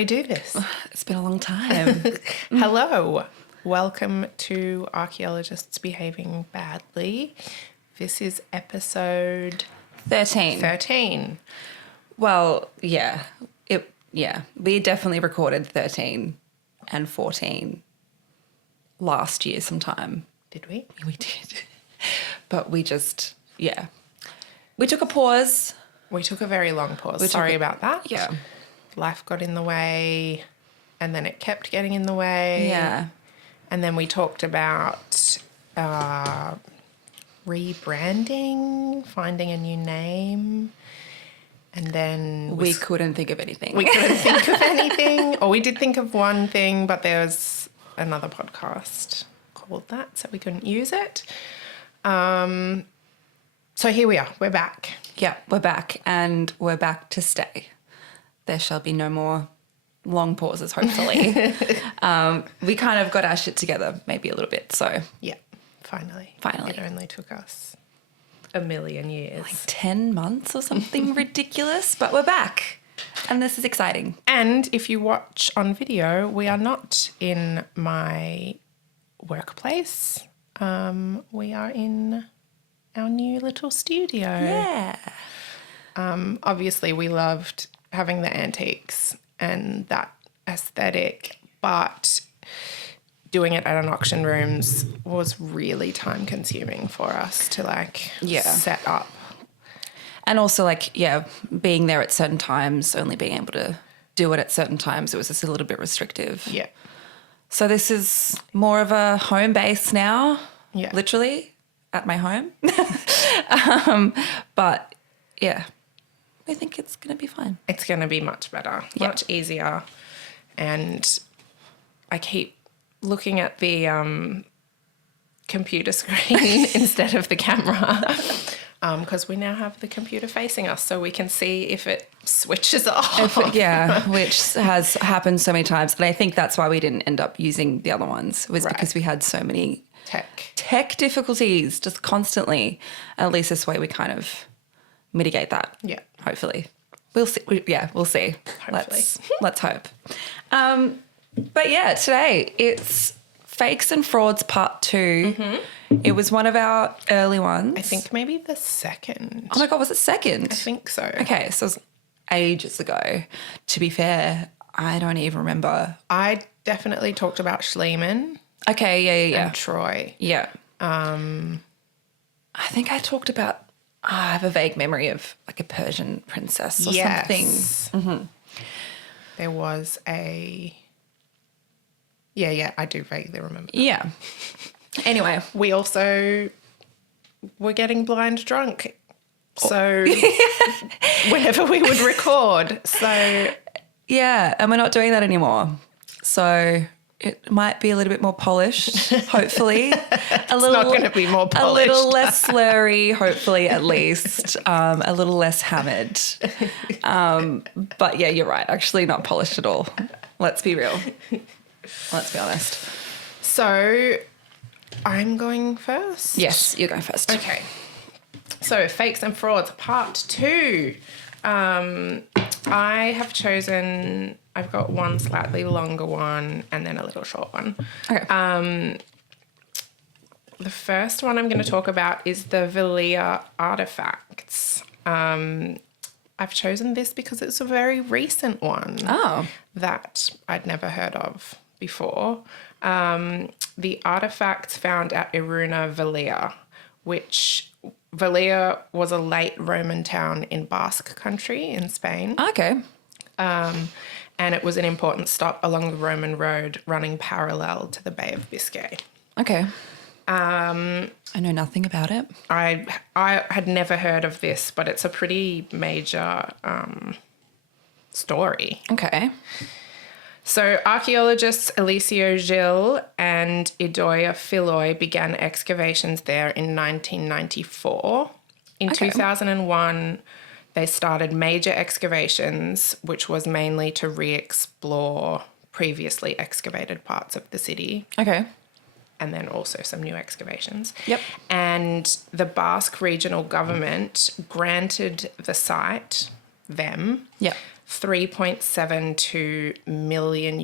we do this. It's been a long time. Hello. Welcome to Archaeologists Behaving Badly. This is episode 13. Well, yeah. We definitely recorded 13 and 14 last year sometime. Did we? We did. But we just, we took a pause. We took a very long pause. Sorry about that. Yeah. Life got in the way, and then it kept getting in the way. Yeah. And then we talked about rebranding, finding a new name, and then We couldn't think of anything. we couldn't think of anything. Or we did think of one thing, but there was another podcast called that, so we couldn't use it. So here we are. We're back. Yeah, we're back, and we're back to stay. There shall be no more long pauses, hopefully. We kind of got our shit together maybe a little bit, so. Yeah, finally. Finally. It only took us a million years. Like 10 months or something ridiculous, but we're back, and this is exciting. And if you watch on video, we are not in my workplace. We are in our new little studio. Yeah. Obviously, we loved having the antiques and that aesthetic, but doing it at an auction rooms was really time consuming for us to set up. And also being there at certain times, only being able to do it at certain times, it was just a little bit restrictive. Yeah. So this is more of a home base now, Yeah. literally at my home. But yeah, I think it's going to be fine. It's going to be much better, much easier. And I keep looking at the computer screen instead of the camera because we now have the computer facing us so we can see if it switches off. Which has happened so many times. And I think that's why we didn't end up using the other ones, was because we had so many tech difficulties just constantly. At least this way we kind of mitigate that. Yeah. Hopefully. We'll see. We'll see. Hopefully. Let's hope. But yeah, today it's Fakes and Frauds Part 2. Mm-hmm. It was one of our early ones. I think maybe the second. Oh my God, was it second? I think so. Okay, so it was ages ago. To be fair, I don't even remember. I definitely talked about Schliemann. Okay, yeah. And Troy. Yeah. I think I talked about, I have a vague memory of like a Persian princess or something. Mm-hmm. There was a... Yeah, I do vaguely remember that. Yeah. Anyway. We also were getting blind drunk. So whenever we would record. So... Yeah, and we're not doing that anymore. So... It might be a little bit more polished, hopefully. It's not going to be more polished. A little less slurry, hopefully, at least. A little less hammered. But yeah, you're right. Actually not polished at all. Let's be real. Let's be honest. So I'm going first? Yes, you're going first. Okay. So Fakes and Frauds Part 2. I have chosen... I've got one slightly longer one and then a little short one. Okay. The first one I'm going to talk about is the Veleia Artefacts. I've chosen this because it's a very recent one that I'd never heard of before. The artefacts found at Iruna, Veleia, which Veleia was a late Roman town in Basque country in Spain. Okay. And it was an important stop along the Roman road running parallel to the Bay of Biscay. Okay. I know nothing about it. I had never heard of this, but it's a pretty major story. Okay. So archaeologists Eliseo Gil and Idoia Philoy began excavations there in 1994. In 2001... they started major excavations, which was mainly to re-explore previously excavated parts of the city. Okay. And then also some new excavations. Yep. And the Basque regional government granted the site, €3.72 million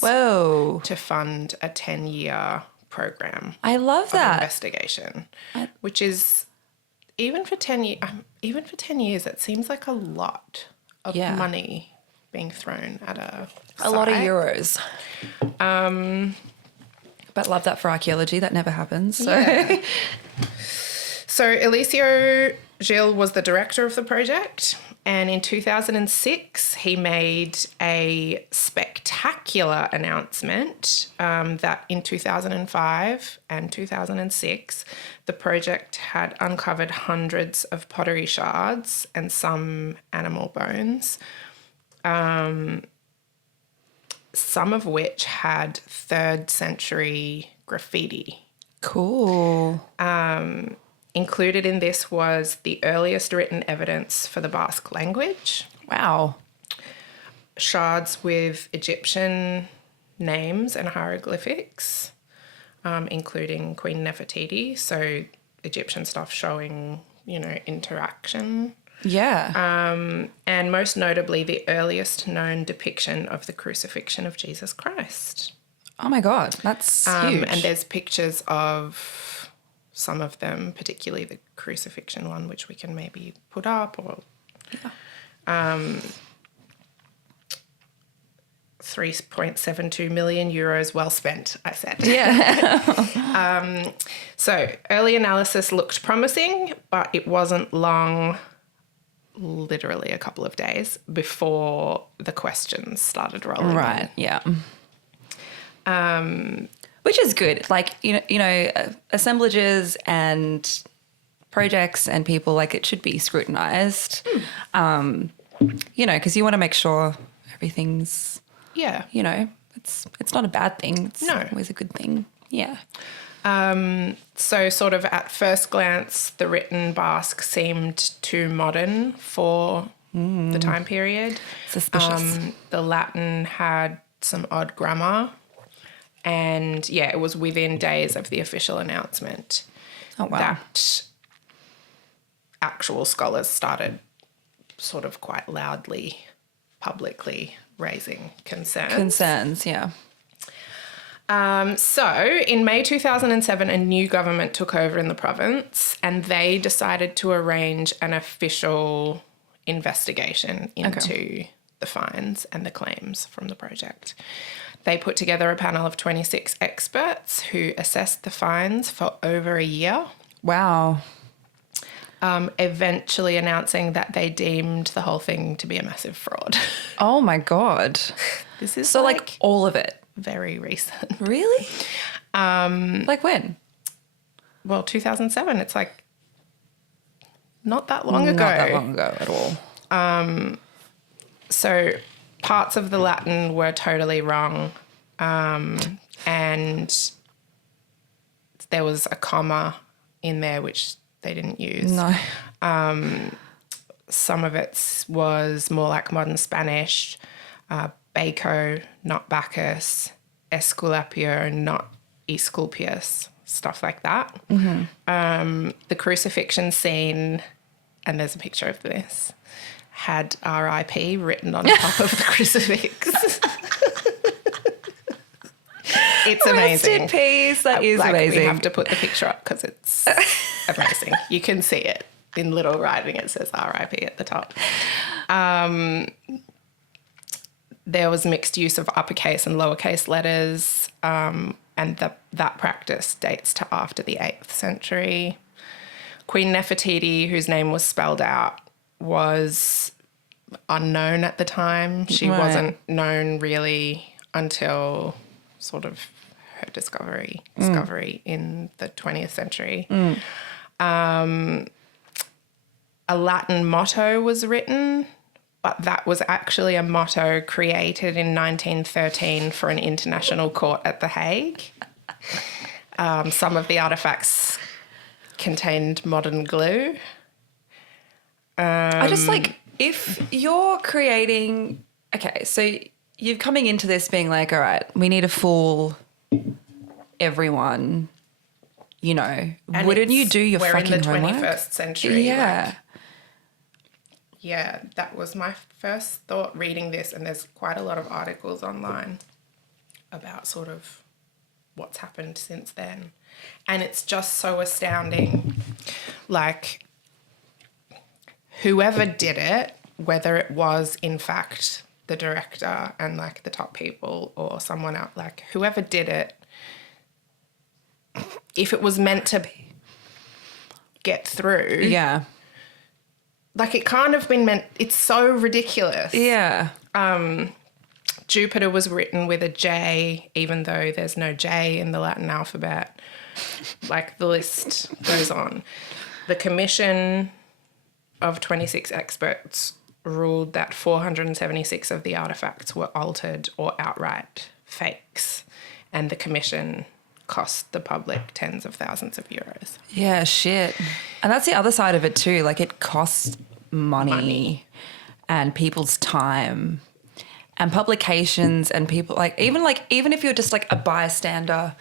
Whoa. to fund a 10-year program. I love that. Investigation, which is even for 10 years, it seems like a lot of money being thrown at a site. lot of euros. But love that for archaeology. That never happens. So. Yeah. So Eliseo Gil was the director of the project, and in 2006 he made a spectacular announcement that in 2005 and 2006 the project had uncovered hundreds of pottery shards and some animal bones, some of which had 3rd century graffiti. Cool. Included in this was the earliest written evidence for the Basque language. Wow. Shards with Egyptian names and hieroglyphics, including Queen Nefertiti. So Egyptian stuff showing, interaction. Yeah. And most notably, the earliest known depiction of the crucifixion of Jesus Christ. Oh, my God. That's huge. And there's pictures of some of them, particularly the crucifixion one, which we can maybe put up or... Yeah. 3.72 million euros well spent, I said. Yeah. So early analysis looked promising, but it wasn't long, literally a couple of days, before the questions started rolling. Right, yeah. Which is good. Like, assemblages and projects and people, like, it should be scrutinised, because you want to make sure everything's, it's not a bad thing. It's always a good thing. Yeah. So sort of at first glance, the written Basque seemed too modern for the time period. Suspicious. The Latin had some odd grammar. And, it was within days of the official announcement that actual scholars started sort of quite loudly, publicly raising concerns. Concerns, yeah. So in May 2007, a new government took over in the province and they decided to arrange an official investigation into the finds and the claims from the project. They put together a panel of 26 experts who assessed the finds for over a year. Wow. Eventually announcing that they deemed the whole thing to be a massive fraud. Oh, my God. This is so like all of it? Very recent. Really? Like when? Well, 2007. It's like not that long ago. Not that long ago at all. So parts of the Latin were totally wrong, and there was a comma in there which they didn't use. No. Some of it was more like modern Spanish, Baco, not Bacchus, Esculapio, not Esculpius, stuff like that. Mm-hmm. The crucifixion scene, and there's a picture of this, had R.I.P. written on top of the crucifix. It's amazing. Rest in peace. That is amazing. We have to put the picture up because it's amazing. You can see it in little writing. It says R.I.P. at the top. There was mixed use of uppercase and lowercase letters, and that practice dates to after the 8th century. Queen Nefertiti, whose name was spelled out, was unknown at the time. She wasn't known really until sort of her discovery in the 20th century. A Latin motto was written, but that was actually a motto created in 1913 for an international court at The Hague. Some of the artefacts contained modern glue. I just like, if you're creating, okay, so you're coming into this being like, all right, we need to fool everyone, And wouldn't you do your fucking homework? We're in the 21st century. Yeah. yeah, that was my first thought reading this, and there's quite a lot of articles online about sort of what's happened since then. And it's just so astounding. Like, whoever did it, whether it was in fact the director and like the top people or someone else, like whoever did it, if it was meant to get through. Yeah. Like it can't have been meant, it's so ridiculous. Yeah. Jupiter was written with a J, even though there's no J in the Latin alphabet. Like the list goes on. The commission of 26 experts ruled that 476 of the artefacts were altered or outright fakes, and the commission cost the public tens of thousands of euros. Yeah, shit. And that's the other side of it too. Like it costs money and people's time and publications and people even if you're just like a bystander,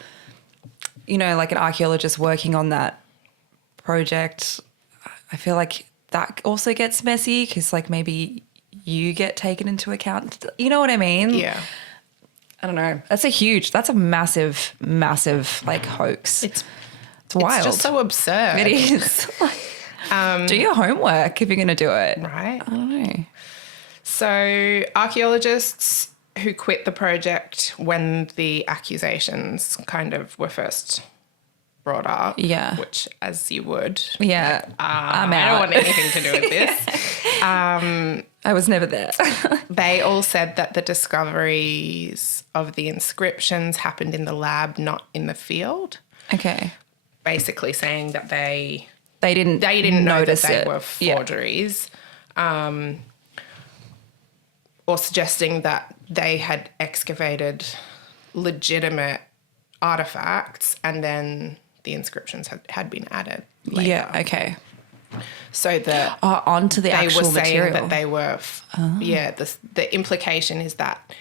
you know, like an archaeologist working on that project, I feel like that also gets messy because like maybe you get taken into account. You know what I mean? Yeah. I don't know. That's a massive, massive like hoax. It's wild. It's just so absurd. It is. Do your homework if you're going to do it. Right. I don't know. So archaeologists who quit the project when the accusations kind of were first brought up. Yeah. Which, as you would. Yeah. I'm out. I don't want anything to do with this. I was never there. They all said that the discoveries of the inscriptions happened in the lab, not in the field. Okay. Basically saying that they didn't know notice that they it. were forgeries. Yeah. Or suggesting that they had excavated legitimate artefacts and then the inscriptions had been added later. Yeah, okay. So that onto the actual material. They were saying that they were, the implication is that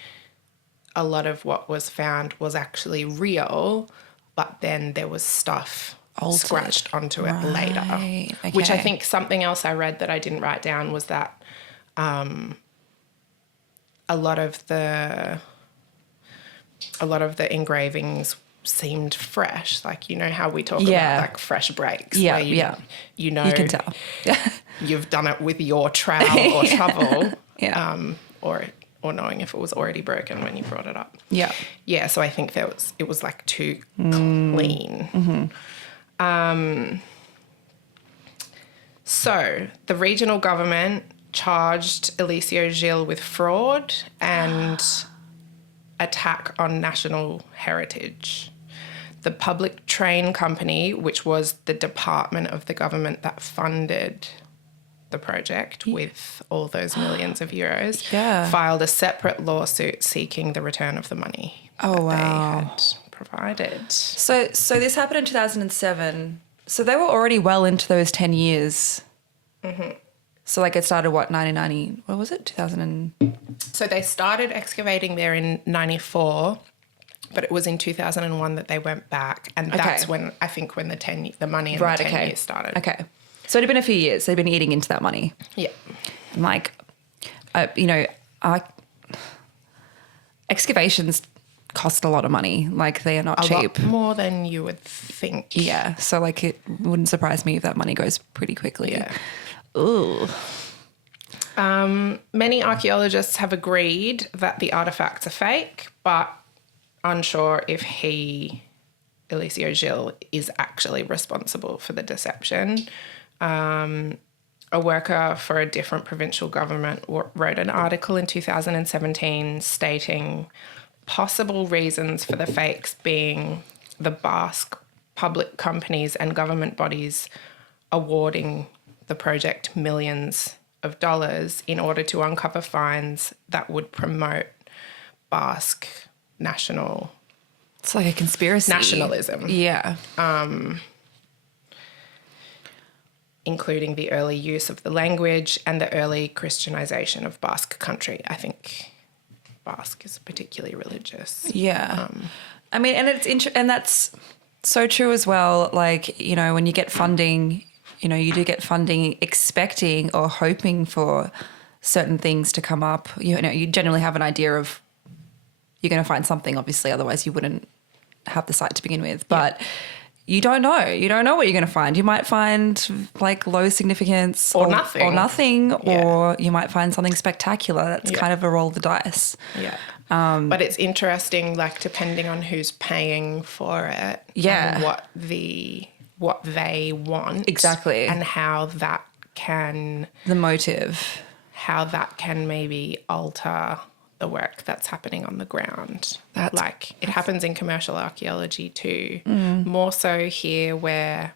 a lot of what was found was actually real, but then there was stuff altered, scratched onto it later. Okay. Which I think something else I read that I didn't write down was that a lot of the engravings seemed fresh. Like, you know how we talk about like fresh breaks. Yeah, where you know. You can tell. You've done it with your trowel or shovel. Yeah. Or knowing if it was already broken when you brought it up. Yeah. Yeah, so I think it was like too clean. Mm-hmm. So the regional government charged Eliseo Gil with fraud and attack on national heritage. The public train company, which was the department of the government that funded the project with all those millions of euros, filed a separate lawsuit seeking the return of the money they had provided. So this happened in 2007. So they were already well into those 10 years. Mm-hmm. So like it started, 1990, what was it, 2000? So they started excavating there in 94, but it was in 2001 that they went back. And that's when, I think, when the money in the 10 years started. Okay. So it had been a few years. They've been eating into that money. Yeah. And like, excavations cost a lot of money. Like they are not cheap. A lot more than you would think. Yeah. So like it wouldn't surprise me if that money goes pretty quickly. Yeah. Ooh. Many archaeologists have agreed that the artefacts are fake, but unsure if Eliseo Gil, is actually responsible for the deception. A worker for a different provincial government wrote an article in 2017 stating possible reasons for the fakes being the Basque public companies and government bodies awarding the project millions of dollars in order to uncover finds that would promote Basque national... It's like a conspiracy. Nationalism. Yeah. Including the early use of the language and the early Christianization of Basque country. I think Basque is particularly religious. Yeah. I mean, and it's and that's so true as well. Like, you know, when you get funding, you do get funding expecting or hoping for certain things to come up. You generally have an idea of you're going to find something, obviously, otherwise you wouldn't have the site to begin with. But you don't know. You don't know what you're going to find. You might find like low significance or nothing. Or you might find something spectacular. That's kind of a roll of the dice. Yeah. But it's interesting, like depending on who's paying for it. Yeah. And what they want. Exactly. And how that can... The motive. How that can maybe alter the work that's happening on the ground. It happens in commercial archaeology too. More so here where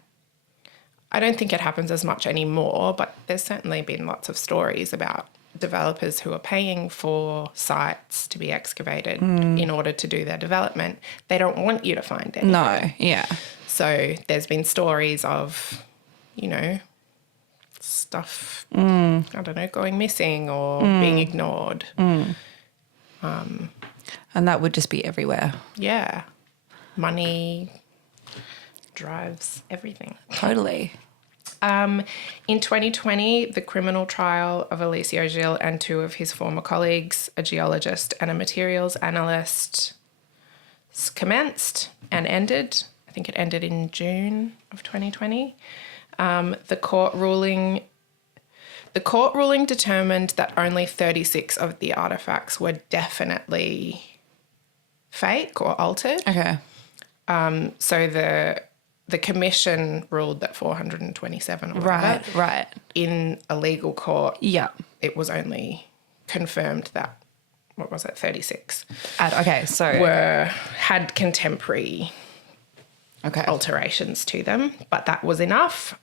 I don't think it happens as much anymore, but there's certainly been lots of stories about developers who are paying for sites to be excavated in order to do their development. They don't want you to find anything. No, yeah. So there's been stories of, stuff, I don't know, going missing or being ignored. And that would just be everywhere. Yeah. Money drives everything. Totally. In 2020, the criminal trial of Alessio Gil and two of his former colleagues, a geologist and a materials analyst, commenced and ended. I think it ended in June of 2020. The court ruling determined that only 36 of the artefacts were definitely fake or altered. Okay. So the commission ruled that 427 or whatever. Right. In a legal court, it was only confirmed that, 36 had contemporary alterations to them, but that was enough.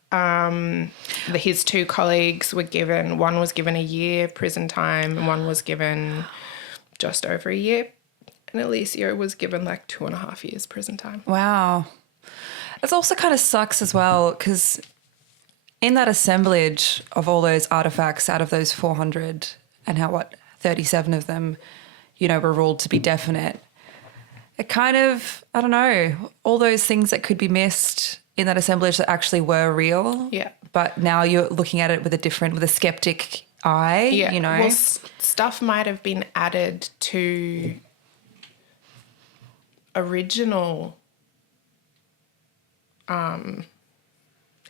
His two colleagues were given, one was given a year prison time and one was given just over a year. And Alessio was given like 2.5 years prison time. Wow. It also kind of sucks as well because in that assemblage of all those artefacts out of those 400 and 37 of them, were ruled to be definite. It kind of, I don't know, all those things that could be missed in that assemblage that actually were real. Yeah. But now you're looking at it with a skeptic eye, Well, stuff might have been added to original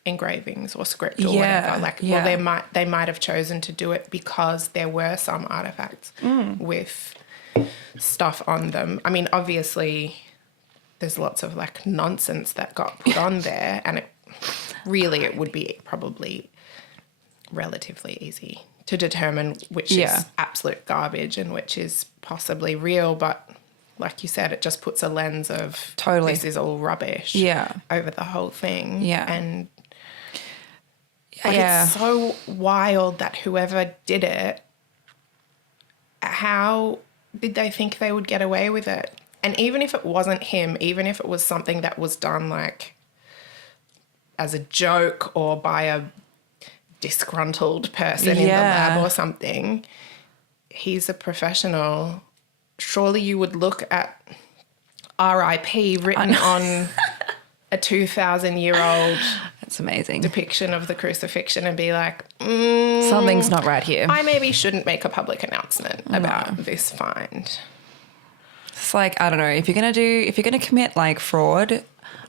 engravings or script or whatever. They might have chosen to do it because there were some artifacts with stuff on them. I mean, obviously there's lots of like nonsense that got put on there, and it would be probably relatively easy to determine which is absolute garbage and which is possibly real, but like you said, it just puts a lens of this is all rubbish over the whole thing. Yeah. And it's so wild that whoever did it, how did they think they would get away with it? And even if it wasn't him, even if it was something that was done like as a joke or by a disgruntled person in the lab or something, he's a professional. Surely you would look at R.I.P. written on a 2,000-year-old That's amazing depiction of the crucifixion and be like, something's not right here. I maybe shouldn't make a public announcement about this find. It's like, I don't know, if you're gonna commit like fraud,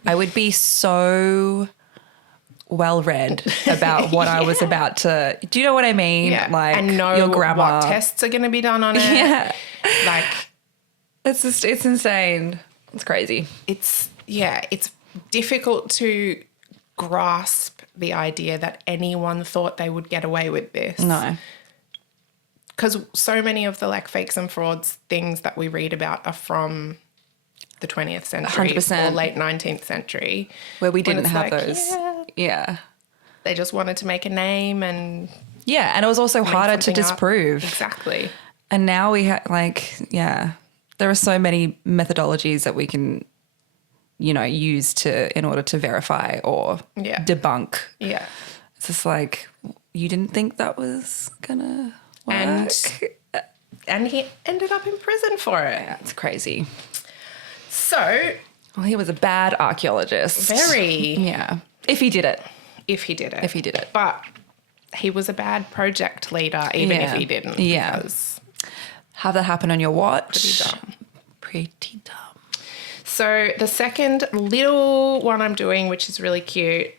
I would be so well read about what I was about to. Do you know what I mean? Yeah. Like, and know your grammar. what tests are going to be done on it. Yeah. Like, it's insane. It's crazy. It's difficult to grasp the idea that anyone thought they would get away with this. No. Because so many of the like fakes and frauds things that we read about are from the 20th century 100%. or late 19th century. Where we didn't have those. Yeah. They just wanted to make a name and... Yeah, and it was also harder to disprove. Exactly. And now we have there are so many methodologies that we can, use in order to verify or debunk. Yeah. It's just like, you didn't think that was gonna work. And he ended up in prison for it. Yeah, it's crazy. So... Well, he was a bad archaeologist. Very. Yeah. If he did it. if he did it. If he did it. But he was a bad project leader, even if he didn't. Yeah. Because have that happen on your watch. pretty dumb. Pretty dumb. So the second little one I'm doing, which is really cute,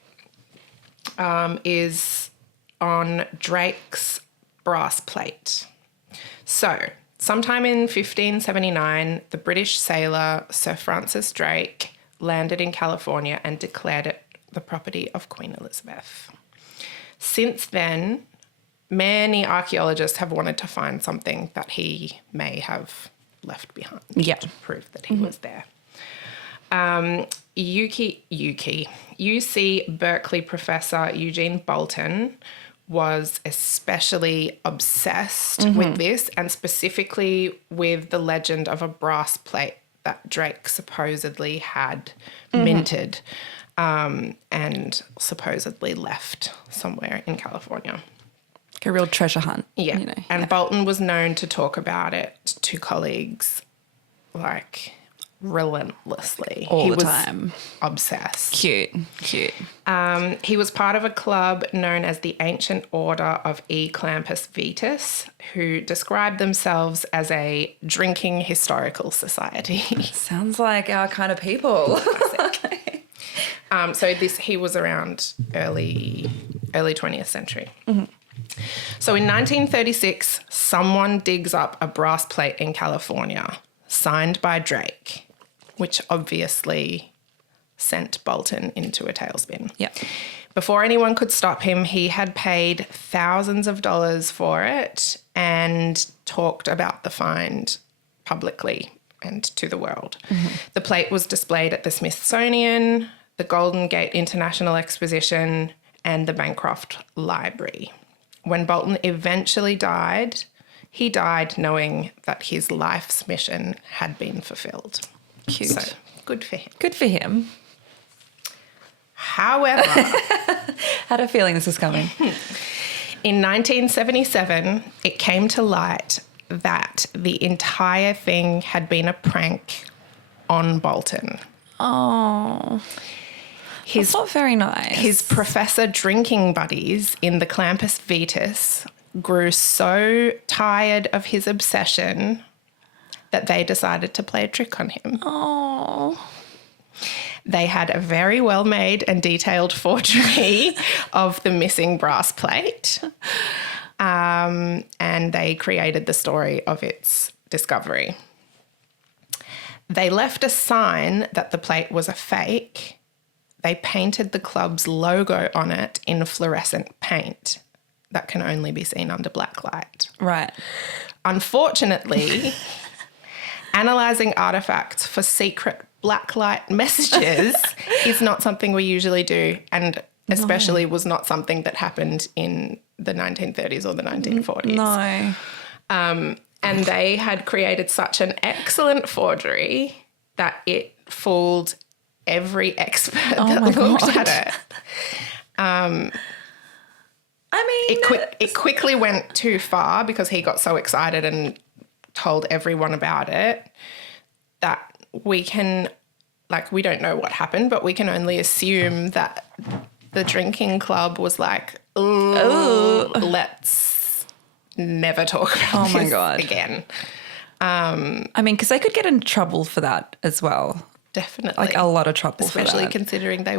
is on Drake's brass plate. So sometime in 1579, the British sailor Sir Francis Drake landed in California and declared it the property of Queen Elizabeth. Since then, many archaeologists have wanted to find something that he may have left behind to prove that he was there. UC Berkeley professor Eugene Bolton was especially obsessed with this, and specifically with the legend of a brass plate that Drake supposedly had minted and supposedly left somewhere in California. Like a real treasure hunt. Yeah. You know. And Bolton was known to talk about it to colleagues like relentlessly. All he the was time. Obsessed. Cute. He was part of a club known as the Ancient Order of E. Clampus Vetus, who described themselves as a drinking historical society. Sounds like our kind of people. So he was around early 20th century. So in 1936, someone digs up a brass plate in California signed by Drake, which obviously sent Bolton into a tailspin. Yeah. Before anyone could stop him, he had paid thousands of dollars for it and talked about the find publicly and to the world. The plate was displayed at the Smithsonian, the Golden Gate International Exposition, and the Bancroft Library. When Bolton eventually died, he died knowing that his life's mission had been fulfilled. Cute. So, good for him. Good for him. However, Had a feeling this was coming. in 1977, it came to light that the entire thing had been a prank on Bolton. Oh, that's not very nice. His professor drinking buddies in the Clampus Vetus grew so tired of his obsession that they decided to play a trick on him. Oh. They had a very well-made and detailed forgery of the missing brass plate, and they created the story of its discovery. They left a sign that the plate was a fake. They painted the club's logo on it in fluorescent paint that can only be seen under black light. Right. Unfortunately, analysing artefacts for secret blacklight messages is not something we usually do, and especially was not something that happened in the 1930s or the 1940s. No. And they had created such an excellent forgery that it fooled every expert that looked at it. It quickly went too far because he got so excited and told everyone about it that we don't know what happened, but we can only assume that the drinking club was like, ooh, let's never talk about this again. Because they could get in trouble for that as well. Definitely. Like a lot of trouble for that. Especially considering they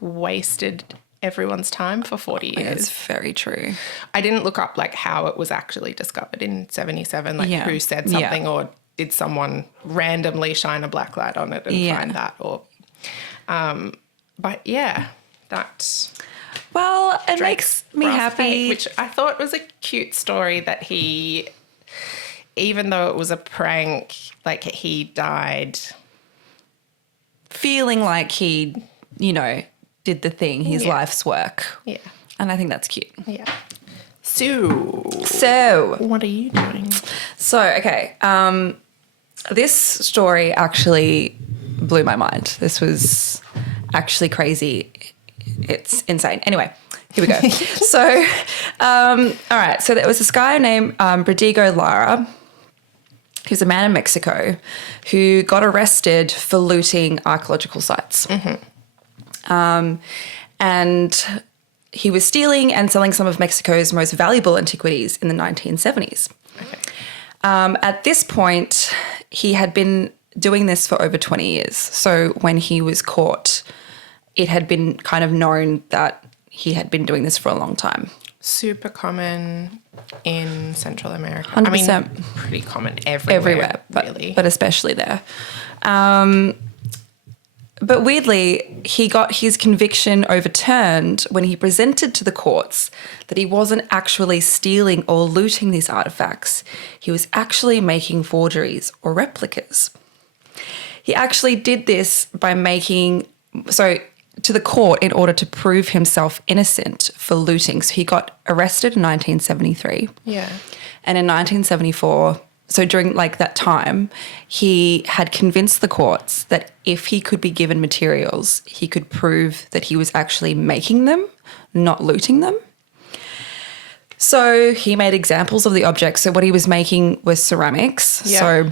wasted everyone's time for 40 years. That's very true. I didn't look up how it was actually discovered in 77, who said something or did someone randomly shine a black light on it and find that but yeah, that. Well, it Drake's makes me happy. Plate, which I thought was a cute story that he, even though it was a prank, he died feeling like he, did the thing, his life's work. Yeah. And I think that's cute. Yeah. So what are you doing? So, okay. This story actually blew my mind. This was actually crazy. It's insane. Anyway, here we go. So, all right. So there was this guy named Bradigo Lara. He was a man in Mexico who got arrested for looting archaeological sites. And he was stealing and selling some of Mexico's most valuable antiquities in the 1970s. Okay. At this point, he had been doing this for over 20 years. So when he was caught, it had been kind of known that he had been doing this for a long time. Super common in Central America. 100%. I mean, pretty common everywhere really. But especially there. But weirdly, he got his conviction overturned when he presented to the courts that he wasn't actually stealing or looting these artifacts. He was actually making forgeries or replicas. He actually did this by to the court in order to prove himself innocent for looting. So he got arrested in 1973. Yeah. And in 1974, so during that time, he had convinced the courts that if he could be given materials, he could prove that he was actually making them, not looting them. So he made examples of the objects. So what he was making was ceramics, so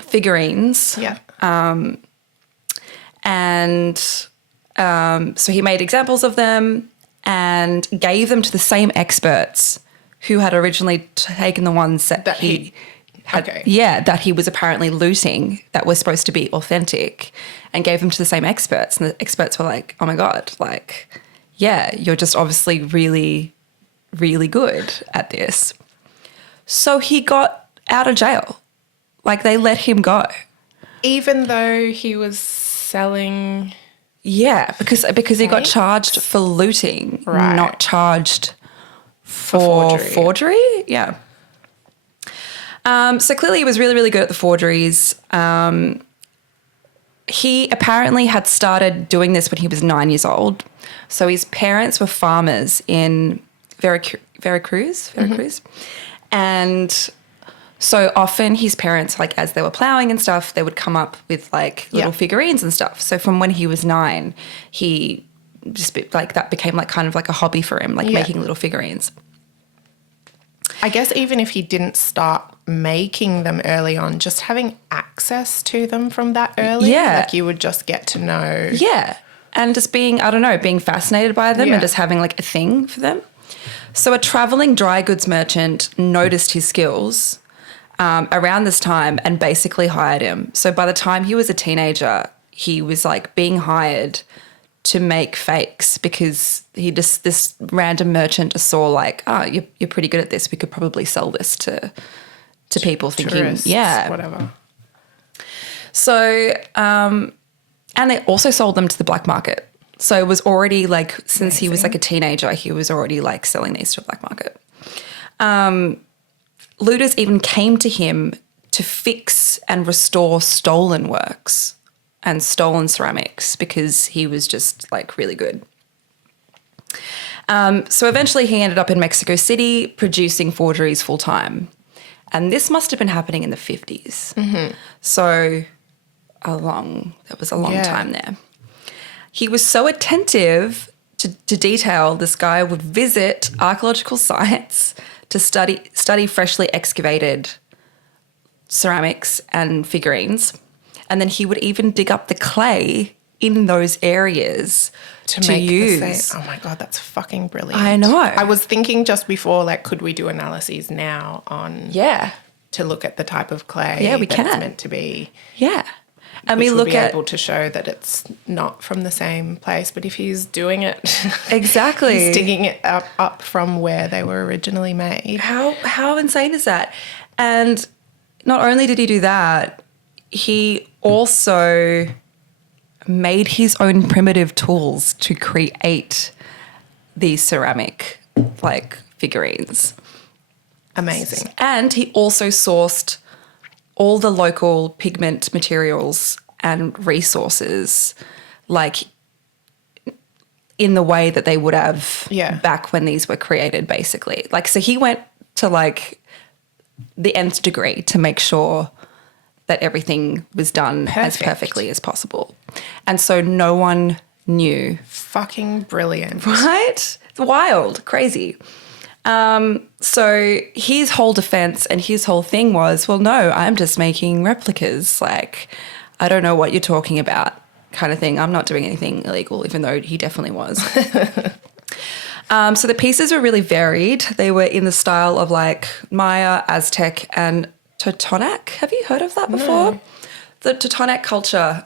figurines. Yeah. So he made examples of them and gave them to the same experts who had originally taken the ones that he was apparently looting that were supposed to be authentic, and gave them to the same experts. And the experts were like, oh my God, you're just obviously really, really good at this. So he got out of jail. They let him go. Even though he was selling... Yeah, because he got charged for looting, not charged for forgery. Yeah. So clearly he was really, really good at the forgeries. He apparently had started doing this when he was 9 years old. So his parents were farmers in Veracruz. And so often his parents, as they were plowing and stuff, they would come up with little figurines and stuff. So from when he was 9, he just that became kind of a hobby for him, making little figurines. I guess even if he didn't start making them early on, just having access to them from that early, you would just get to know. Yeah. And just being fascinated by them and just having a thing for them. So a traveling dry goods merchant noticed his skills around this time and basically hired him. So by the time he was a teenager, he was being hired to make fakes because this random merchant just saw you're pretty good at this. We could probably sell this to people thinking, tourists, whatever. So, and they also sold them to the black market. So it was already since Amazing. He was a teenager, he was already selling these to the black market. Looters even came to him to fix and restore stolen works and stolen ceramics because he was just really good. So eventually he ended up in Mexico City producing forgeries full time. And this must have been happening in the 50s. Mm-hmm. So there was a long time there. He was so attentive to detail, this guy would visit archaeological sites to study freshly excavated ceramics and figurines. And then he would even dig up the clay in those areas to make use. Oh my God, that's fucking brilliant. I know. I was thinking just before, could we do analyses now on to look at the type of clay we can. It's meant to be. Yeah. And we look at able to show that it's not from the same place, but if he's doing it exactly, he's digging it up from where they were originally made. How insane is that? And not only did he do that, he also made his own primitive tools to create these ceramic figurines. Amazing. And he also sourced all the local pigment materials and resources in the way that they would have back when these were created, basically. So he went to the nth degree to make sure that everything was done as perfectly as possible. And so no one knew. Fucking brilliant. Right? It's wild, crazy. So his whole defense and his whole thing was, well, no, I'm just making replicas. I don't know what you're talking about. kind of thing. I'm not doing anything illegal, even though he definitely was. So the pieces were really varied. They were in the style of like Maya, Aztec, and Teutonic. Have you heard of that before? No. The Teutonic culture.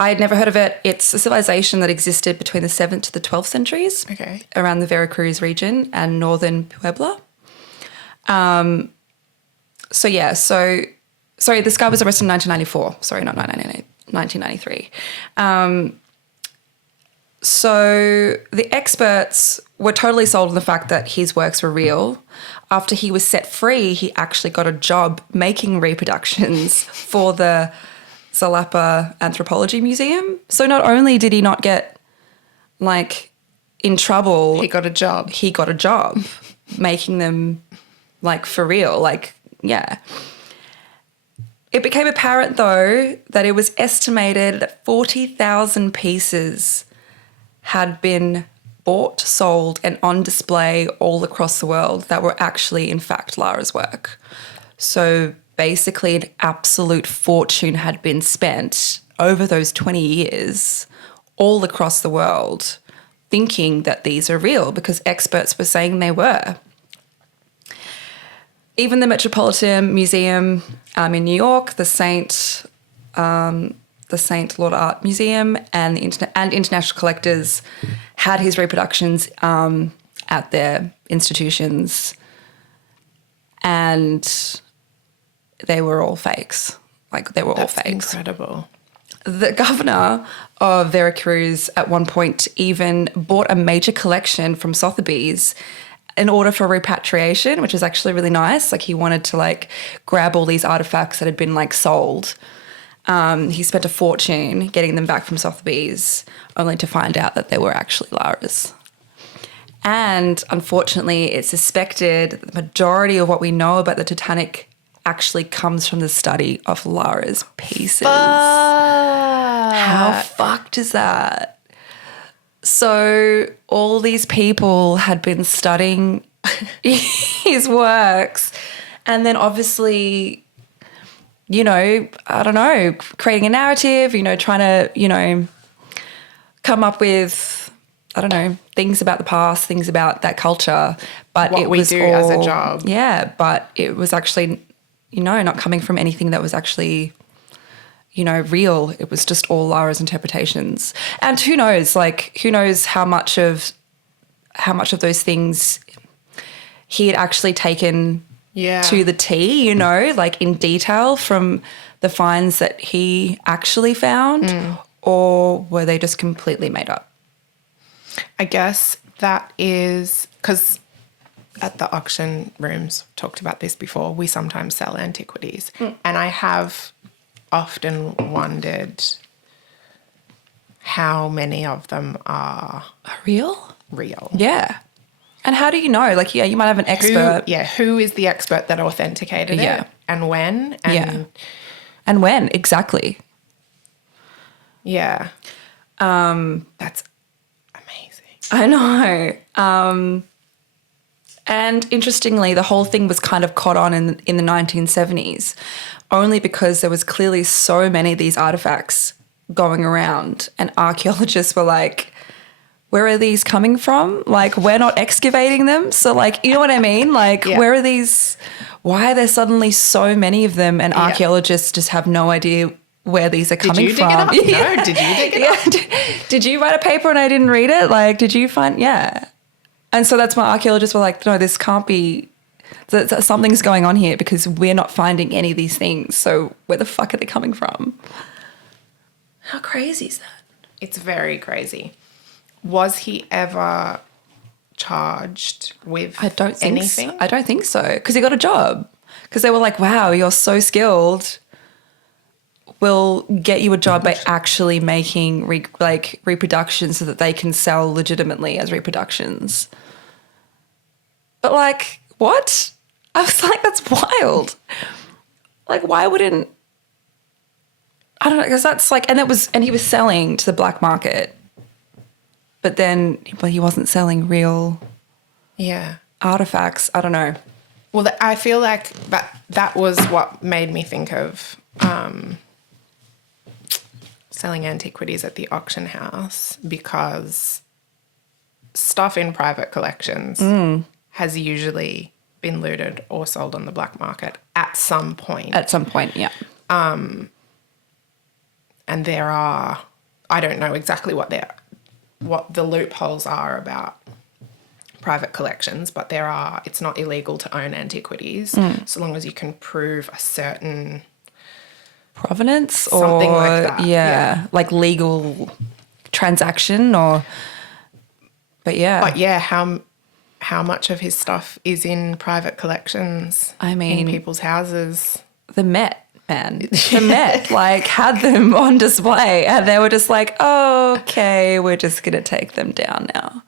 I had never heard of it. It's a civilization that existed between the 7th to the 12th centuries around the Veracruz region and northern Puebla. Sorry, this guy was arrested in 1994. Sorry, not 1993. So the experts were totally sold on the fact that his works were real. After he was set free, he actually got a job making reproductions for the Jalapa Anthropology Museum. So not only did he not get, like, in trouble... He got a job. He got a job making them, like, for real. Like, yeah. It became apparent, though, that it was estimated that 40,000 pieces had been bought, sold, and on display all across the world that were actually, in fact, Lara's work. So basically an absolute fortune had been spent over those 20 years all across the world thinking that these are real because experts were saying they were. Even the Metropolitan Museum in New York, the St. Lauder Art Museum and international collectors had his reproductions at their institutions, and they were all fakes. Like, they were all fakes. Incredible. The governor of Veracruz at one point even bought a major collection from Sotheby's in order for repatriation, which is actually really nice. Like, he wanted to, like, grab all these artifacts that had been, like, sold. He spent a fortune getting them back from Sotheby's, only to find out that they were actually Lara's. And unfortunately, it's suspected that the majority of what we know about the Titanic actually comes from the study of Lara's pieces. How fucked is that? So all these people had been studying his works, and then obviously, you know, I don't know, creating a narrative, you know, trying to, you know, come up with, I don't know, things about the past, things about that culture. But what it we was do all, as a job. Yeah, but it was actually, you know, not coming from anything that was actually, you know, real. It was just all Lara's interpretations. And who knows, like, who knows how much of those things he had actually taken to the T, you know, like in detail from the finds that he actually found, or were they just completely made up? I guess that is because at the auction rooms, talked about this before, we sometimes sell antiquities. And I have often wondered how many of them are real. Yeah. And how do you know? Like, yeah, you might have an expert. Who is the expert that authenticated it? And when? And when, exactly. Yeah. That's amazing. I know. And interestingly, the whole thing was kind of caught on in the 1970s, only because there was clearly so many of these artifacts going around, and archaeologists were like, where are these coming from? Like, we're not excavating them. So, like, you know what I mean? Like, where are these? Why are there suddenly so many of them? And archaeologists just have no idea where these are coming from. Did you dig it up? No, did you dig it up? Did you write a paper and I didn't read it? Like, did you find, And so that's why archaeologists were like, no, this can't be, something's going on here because we're not finding any of these things. So where the fuck are they coming from? How crazy is that? It's very crazy. Was he ever charged with anything? I don't think so, because he got a job. Because they were like, wow, you're so skilled. We'll get you a job by actually making reproductions so that they can sell legitimately as reproductions. But like, what? I was like, that's wild. Like, why wouldn't... I don't know, because that's like... And he was selling to the black market. But then he wasn't selling real artifacts. I don't know. Well, I feel like that was what made me think of selling antiquities at the auction house because stuff in private collections has usually been looted or sold on the black market at some point. At some point, yeah. And there are, I don't know exactly what the loopholes are about private collections, but it's not illegal to own antiquities so long as you can prove a certain provenance something or like that. Yeah, like legal transaction but how much of his stuff is in private collections? I mean, in people's houses. The Met, man. The Met, like, had them on display and they were just like, oh, okay, we're just going to take them down now.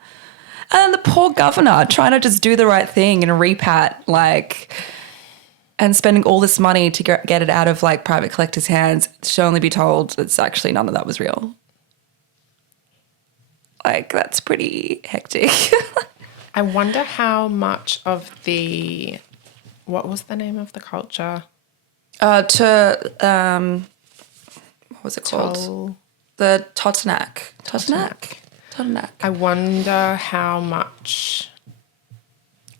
And the poor governor trying to just do the right thing and repat, like, and spending all this money to get it out of, like, private collectors' hands should only be told it's actually none of that was real. Like, that's pretty hectic. I wonder how much of what was the name of the culture? What was it called? The Totonac. Totonac. I wonder how much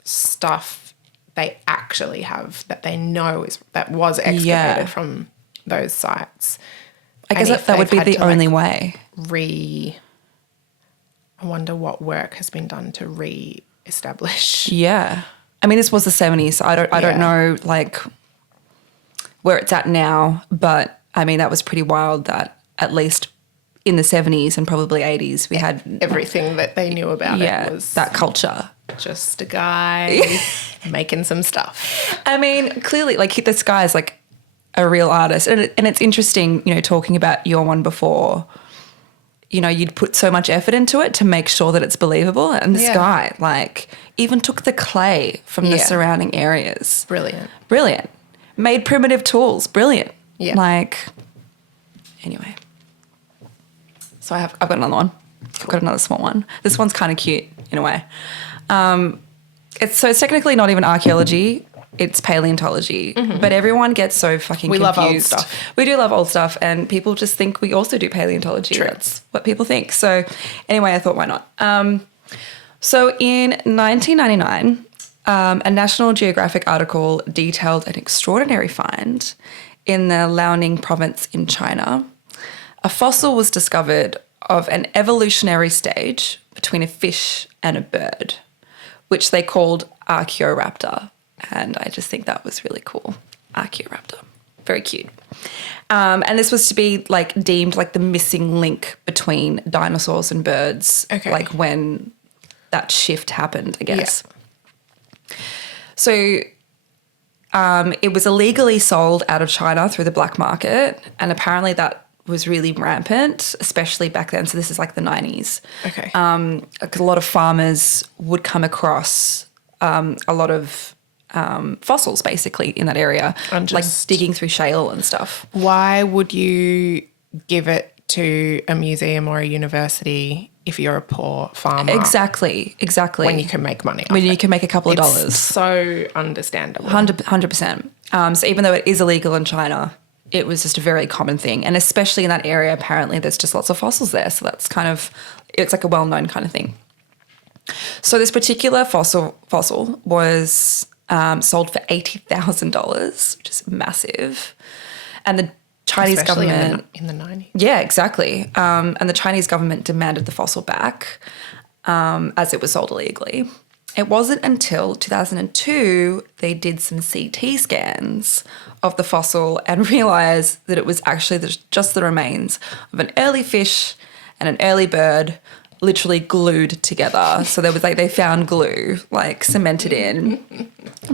stuff they actually have that they know that was excavated from those sites. I guess that would be the only way. I wonder what work has been done to re-establish. Yeah. I mean, this was the 70s, so I don't know, like, where it's at now, but, I mean, that was pretty wild that at least in the 70s and probably 80s we had... Everything that they knew about it was... that culture. Just a guy making some stuff. I mean, clearly, like, this guy is, like, a real artist. And it's interesting, you know, talking about your one before... You know, you'd put so much effort into it to make sure that it's believable. And this guy, like, even took the clay from the surrounding areas. Brilliant. Made primitive tools. Brilliant. Yeah. Like, anyway. So I've got another one. I've got another small one. This one's kind of cute in a way. It's technically not even archaeology. It's paleontology, but everyone gets so fucking confused. We love old stuff. We do love old stuff, and people just think we also do paleontology. True. That's what people think. So anyway, I thought, why not? So in 1999, a National Geographic article detailed an extraordinary find in the Liaoning province in China. A fossil was discovered of an evolutionary stage between a fish and a bird, which they called Archaeoraptor. And I just think that was really cool. Archaeoraptor. Very cute. And this was to be, like, deemed, like, the missing link between dinosaurs and birds. Okay. Like, when that shift happened, I guess. Yeah. So it was illegally sold out of China through the black market. And apparently that was really rampant, especially back then. So this is, like, the 90s. Okay. Like, a lot of farmers would come across a lot of... fossils basically in that area, like digging through shale and stuff. Why would you give it to a museum or a university if you're a poor farmer? Exactly. When you can make money off When you it. can make a couple of dollars. It's so understandable. 100%. So even though it is illegal in China, it was just a very common thing. And especially in that area, apparently there's just lots of fossils there. So that's kind of, it's like a well-known kind of thing. So this particular fossil was... sold for $80,000, which is massive. And the Chinese government... in the 90s. Yeah, exactly. And the Chinese government demanded the fossil back as it was sold illegally. It wasn't until 2002 they did some CT scans of the fossil and realised that it was actually just the remains of an early fish and an early bird literally glued together. So there was, like, they found glue, like, cemented in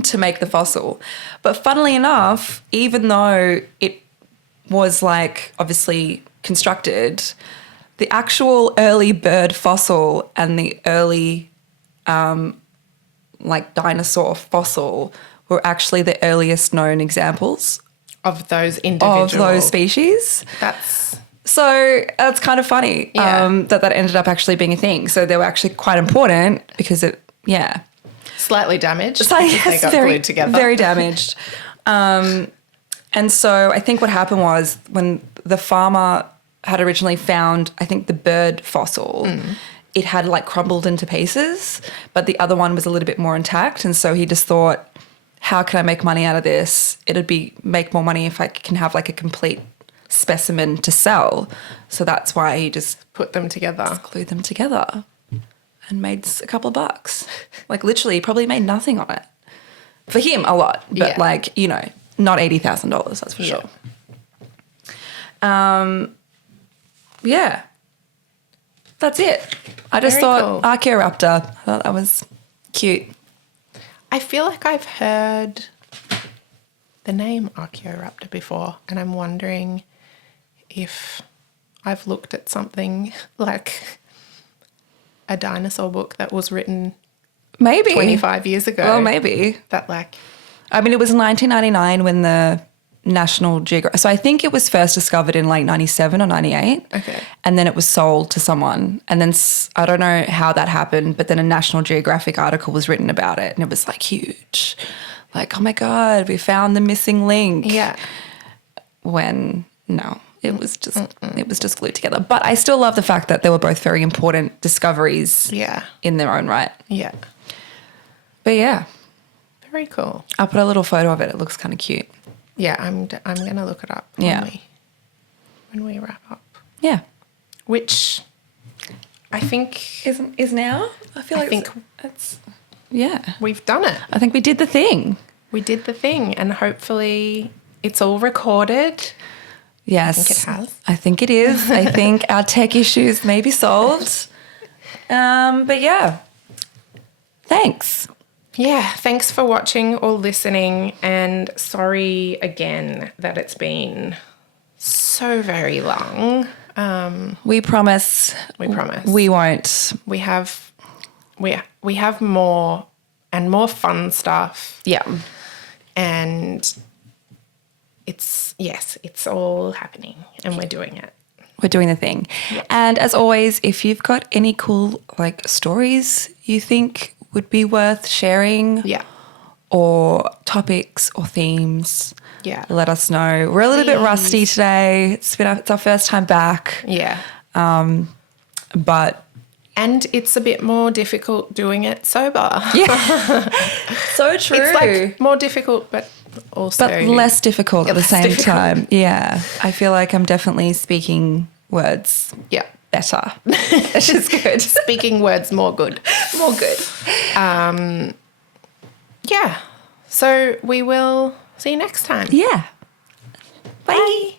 to make the fossil. But funnily enough, even though it was, like, obviously constructed, the actual early bird fossil and the early, like, dinosaur fossil were actually the earliest known examples of those individual... of those species. So it's kind of funny that ended up actually being a thing. So they were actually quite important because Slightly damaged. It's like, they got glued together. Very damaged. And so I think what happened was when the farmer had originally found, I think, the bird fossil. It had like crumbled into pieces, but the other one was a little bit more intact. And so he just thought, how can I make money out of this? It'd make more money if I can have like a complete specimen to sell. So that's why he just Put them together. glued them together and made a couple of bucks. Like literally, he probably made nothing on it. For him, a lot, but like, you know, not $80,000, that's for sure. Yeah. That's it. I just thought Archaeoraptor. I thought that was cute. I feel like I've heard the name Archaeoraptor before, and I'm wondering if I've looked at something like a dinosaur book that was written maybe 25 years ago. Well, maybe. That like... I mean, it was 1999 when the National Geographic... So I think it was first discovered in like 97 or 98. Okay. And then it was sold to someone. And then I don't know how that happened, but then a National Geographic article was written about it and it was like huge. Like, oh my God, we found the missing link. Yeah. When, no, it was just glued together. But I still love the fact that they were both very important discoveries in their own right. Yeah. But yeah. Very cool. I'll put a little photo of it. It looks kind of cute. Yeah, I'm going to look it up when we wrap up. Yeah. Which I think... Is now? I think it's... Yeah. We've done it. I think we did the thing. We did the thing, and hopefully it's all recorded. Yes. I think it has. I think it is. I think our tech issues may be solved. But yeah. Thanks. Yeah, thanks for watching or listening, and sorry again that it's been so very long. We promise. We promise. We won't. We have more and more fun stuff. Yeah. And it's all happening and we're doing it. We're doing the thing. Yeah. And as always, if you've got any cool like stories you think would be worth sharing, or topics or themes, let us know. We're a little bit rusty today. It's our first time back. Yeah. But and it's a bit more difficult doing it sober. Yeah. So true. It's like more difficult, but also less difficult at the same time. Yeah. I feel like I'm definitely speaking words. Yeah. Better. Which is good. Speaking words more good. More good. Yeah. So we will see you next time. Yeah. Bye.